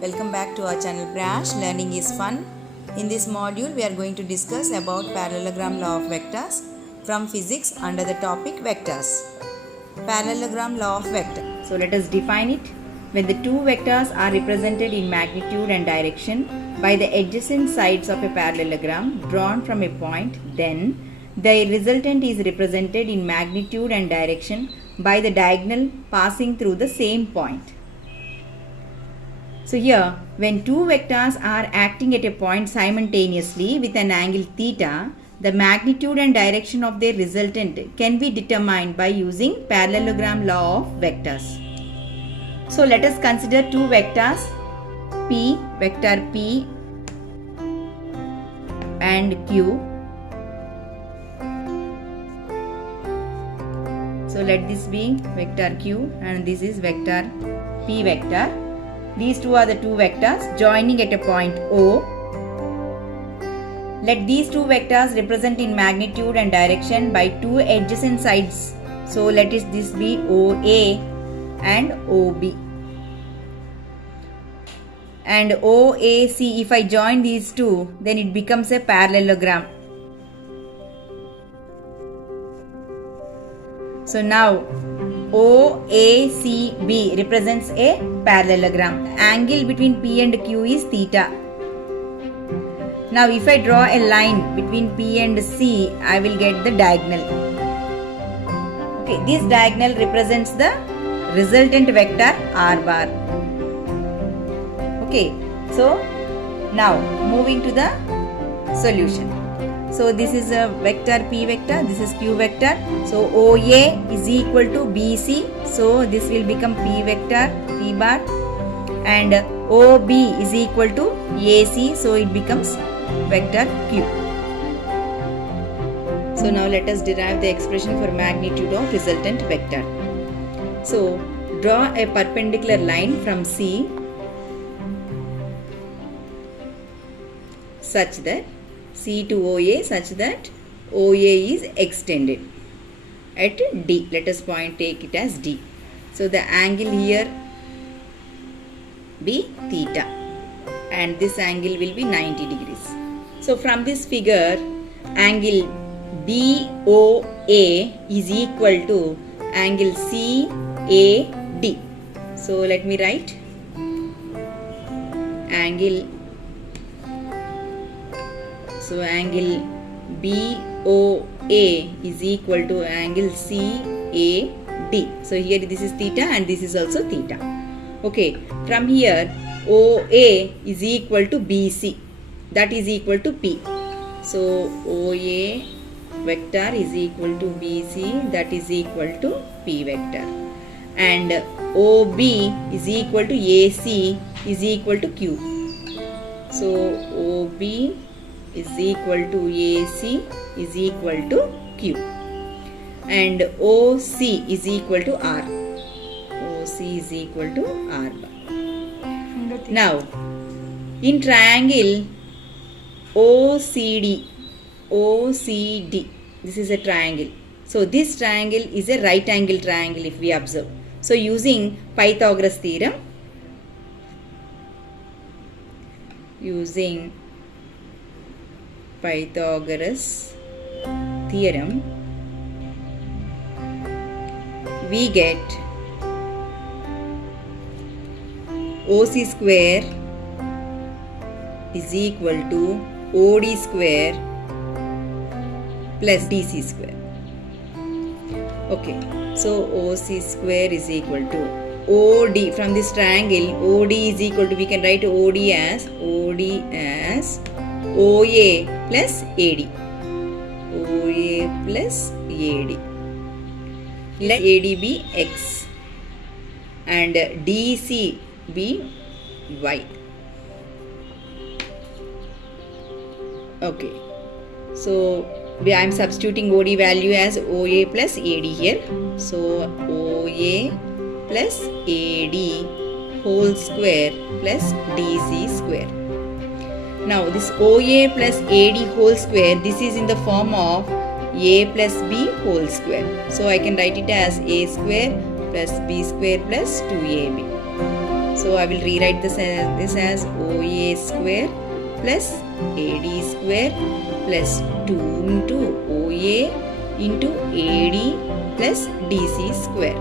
Welcome back to our channel Brash Learning is Fun. In this module we are going to discuss about parallelogram law of vectors from physics under the topic vectors. Parallelogram law of vector. So let us define it. When the two vectors are represented in magnitude and direction by the adjacent sides of a parallelogram drawn from a point, then the resultant is represented in magnitude and direction by the diagonal passing through the same point. So here, when two vectors are acting at a point simultaneously with an angle theta, the magnitude and direction of their resultant can be determined by using parallelogram law of vectors. So let us consider two vectors P, vector P and Q. So let this be vector Q and this is vector P vector. These two are the two vectors joining at a point O. Let these two vectors represent in magnitude and direction by two adjacent sides. So let this be OA and OB. And OAC, if I join these two, then it becomes a parallelogram. So now OACB represents a parallelogram. Angle between P and Q is theta. Now if I draw a line between P and C, I will get the diagonal. Okay, this diagonal represents the resultant vector R bar. Okay, so now moving to the solution. So this is a vector P vector, this is Q vector. So OA is equal to BC. So this will become P vector, P bar. And OB is equal to AC. So it becomes vector Q. So now let us derive the expression for magnitude of resultant vector. So draw a perpendicular line from C such that C to OA such that OA is extended at D. Let us take it as D. So the angle here be theta and this angle will be 90 degrees. So from this figure, angle BOA is equal to angle CAD. So let me write angle. So angle BOA is equal to angle CAD. So here this is theta and this is also theta. Okay, from here OA is equal to BC, that is equal to P. So OA vector is equal to BC, that is equal to P vector. And OB is equal to AC is equal to Q. So OB is equal to AC is equal to Q. And OC is equal to R. OC is equal to R bar. Now, in triangle OCD, this is a triangle. So this triangle is a right angle triangle if we observe. So using Pythagoras theorem, we get OC square is equal to OD square plus DC square. Okay, so OC square is equal to OD. From this triangle, OD is equal to, we can write OD as OA plus AD. OA plus AD. Let AD be X and DC be Y. Okay, so I am substituting OD value as OA plus AD here. So OA plus AD whole square plus DC square. Now this OA plus AD whole square, this is in the form of A plus B whole square. So I can write it as A square plus B square plus 2AB. So I will rewrite this as OA square plus AD square plus 2 into OA into AD plus DC square.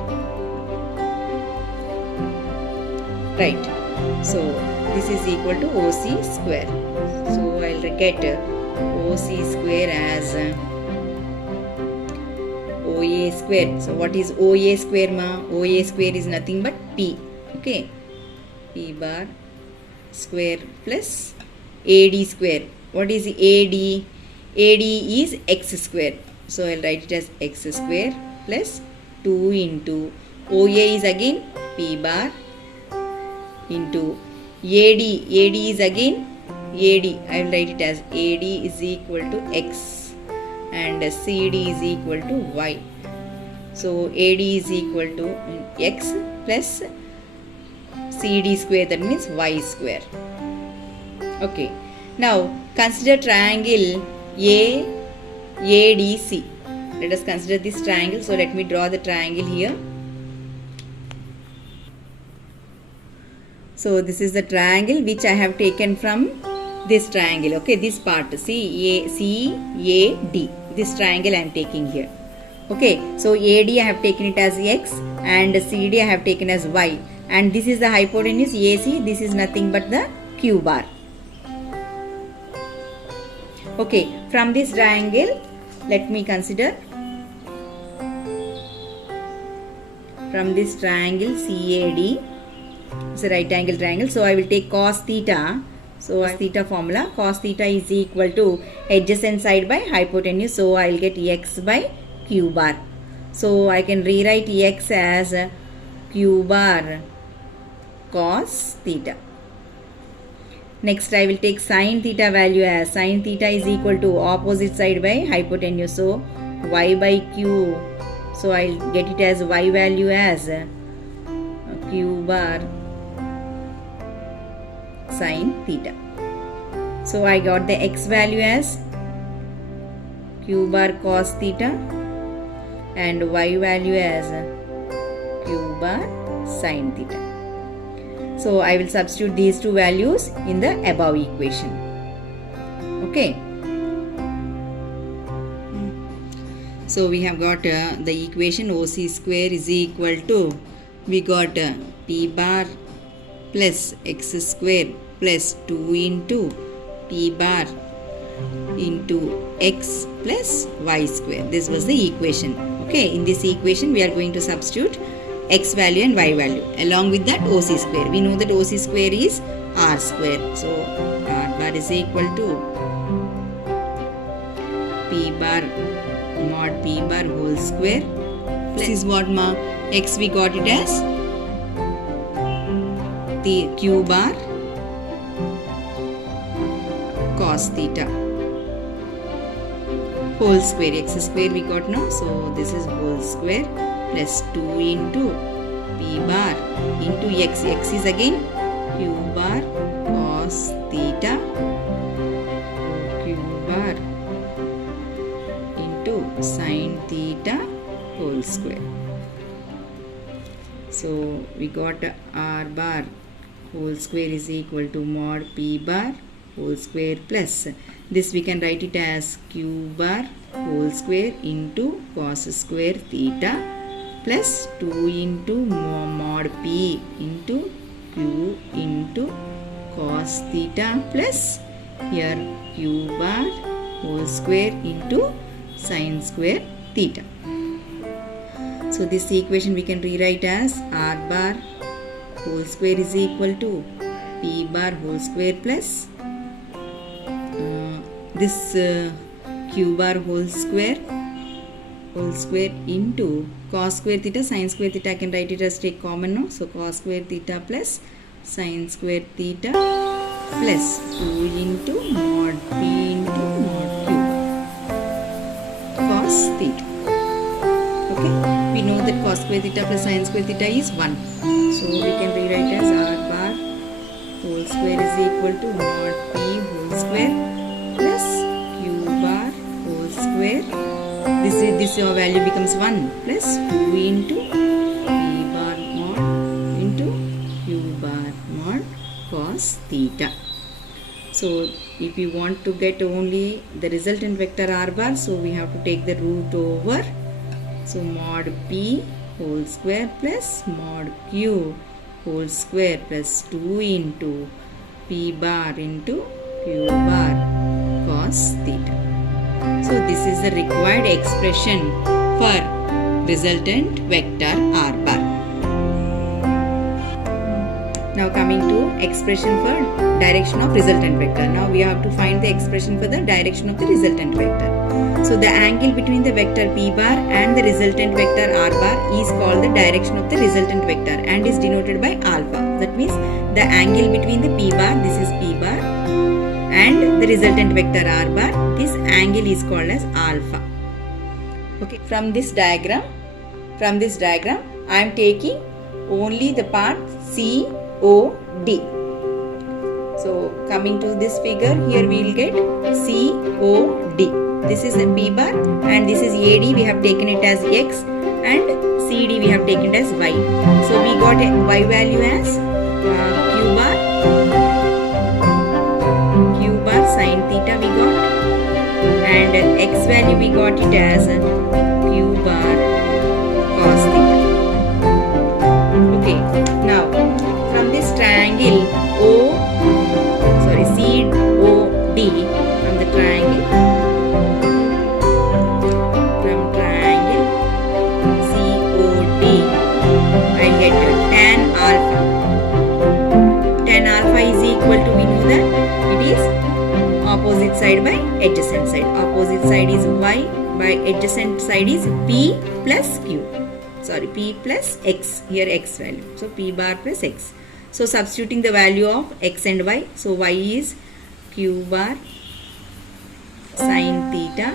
Right. So this is equal to OC square. So I will get OC square as OA square. So what is OA square ma? OA square is nothing but P. Okay. P bar square plus AD square. What is AD? AD is x square. So I will write it as x square plus 2 into OA is again P bar into AD. AD is again AD. I will write it as AD is equal to x and CD is equal to y. So AD is equal to x plus CD square, that means y square. Okay. Now consider triangle ADC. Let us consider this triangle. So let me draw the triangle here. So this is the triangle which I have taken from this triangle. Okay, this part CAD. This triangle I am taking here. Okay, so AD I have taken it as x and CD I have taken as y. And this is the hypotenuse AC. This is nothing but the Q bar. Okay, from this triangle, let me consider. From this triangle CAD, it's a right angle triangle. So I will take cos theta. So cos theta formula, cos theta is equal to adjacent side by hypotenuse. So I will get x by Q bar. So I can rewrite x as Q bar cos theta. Next I will take sin theta value as sin theta is equal to opposite side by hypotenuse. So y by q. So I will get it as y value as Q bar sin theta. So I got the x value as Q bar cos theta and y value as Q bar sin theta. So I will substitute these two values in the above equation. Okay. So we have got the equation OC square is equal to, we got P bar plus x square plus 2 into P bar into x plus y square. This was the equation. Okay, in this equation we are going to substitute x value and y value. Along with that OC square. We know that OC square is r square. So r bar is equal to P bar mod P bar whole square. This is what ma? X we got it as the Q bar cos theta whole square. X square we got now. So this is whole square plus 2 into P bar into x. X is again Q bar cos theta Q bar into sin theta whole square. So we got r bar whole square is equal to mod P bar whole square plus this we can write it as Q bar whole square into cos square theta plus 2 into mod P into Q into cos theta plus here Q bar whole square into sin square theta. So this equation we can rewrite as r bar whole square is equal to P bar whole square plus this Q bar whole square into cos square theta sin square theta. I can write it as take common now. So cos square theta plus sin square theta plus 2 into mod P into mod Q cos theta. Okay, we know that cos square theta plus sin square theta is 1. So we can rewrite as r bar whole square is equal to mod P whole square plus Q bar whole square. This value becomes 1 plus 2 into P bar mod into Q bar cos theta. So if you want to get only the resultant vector r bar, so we have to take the root over. So mod p whole square plus mod q whole square plus 2 into p bar into q bar cos theta. So this is the required expression for resultant vector r bar. Now coming to expression for direction of resultant vector. Now we have to find the expression for the direction of the resultant vector. So the angle between the vector p bar and the resultant vector r bar is called the direction of the resultant vector and is denoted by alpha. That means the angle between the p bar, this is p bar, and the resultant vector r bar, this angle is called as alpha. Okay, from this diagram I am taking only the part COD. So coming to this figure, here we will get COD. This is a p bar and this is AD, we have taken it as x, and CD we have taken it as y. So we got a y value as q bar sin theta we got, and x value we got it as q bar cos theta. Okay, now from this triangle COD, from the triangle COD, I get tan alpha. Tan alpha is equal to, we know that it is opposite side by adjacent side. Opposite side is y, by adjacent side is p plus q. Sorry, p plus x, here x value. So p bar plus x. So substituting the value of x and y. So y is q bar sin theta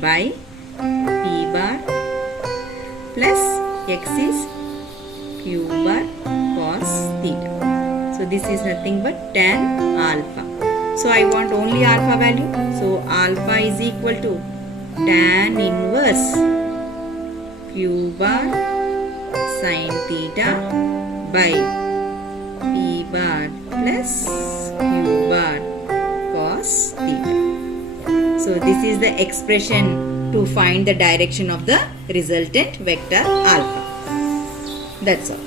by p bar plus x is q bar cos theta. So this is nothing but tan alpha. So I want only alpha value. So alpha is equal to tan inverse q bar sin theta by p bar plus q bar cos theta. So this is the expression to find the direction of the resultant vector alpha. That's all.